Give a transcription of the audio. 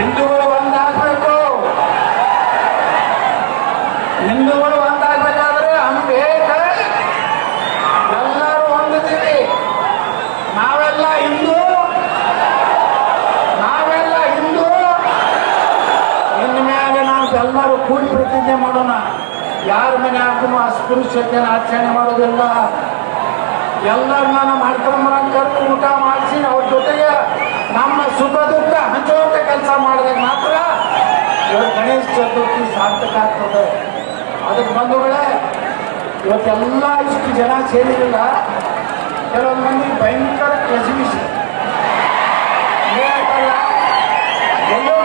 ಹಿಂದೂಗಳು ಒಂದಾಗಬೇಕು. ಹಿಂದೂಗಳು ಒಂದಾಗಬೇಕಾದ್ರೆ ಅಂಬೇಡ್ಕರ್ ಎಲ್ಲರೂ ಹೊಂದಿದ್ದೀವಿ. ನಾವೆಲ್ಲ ಹಿಂದೂ, ನಾವೆಲ್ಲ ಹಿಂದೂ. ಇನ್ನು ಮೇಲೆ ನಾವು ಎಲ್ಲರೂ ಕೂಡಿ ಪ್ರತಿಜ್ಞೆ ಮಾಡೋಣ. ಯಾರ ಮನೆ ಹಾಕೂ ಅಸ್ಪೃಶ್ಯತೆಯನ್ನು ಆಚರಣೆ ಮಾಡೋದಿಲ್ಲ. ಎಲ್ಲರನ್ನ ನಮ್ಮ ಅಣ್ತಮ್ಮರ ಕರೆದು ಊಟ ಮಾಡಿಸಿ ಅವ್ರ ಜೊತೆಗೆ ನಮ್ಮ ಸುಖ ದುಃಖ ಹಂಚುವಂತ ಕೆಲಸ ಮಾಡಿದಾಗ ಮಾತ್ರ ಇವತ್ತು ಗಣೇಶ ಚತುರ್ಥಿ ಸಾರ್ಥಕ ಆಗ್ತದೆ. ಅದಕ್ಕೆ ಬಂಧುಗಳೇ, ಇವತ್ತೆಲ್ಲ ಇಷ್ಟು ಜನ ಸೇರಿರಲಿಲ್ಲ. ಕೆಲವೊಂದು ಮಂದಿ ಭಯಂಕರ ಎಕ್ಸಿಬಿಷನ್ ಎಲ್ಲೋ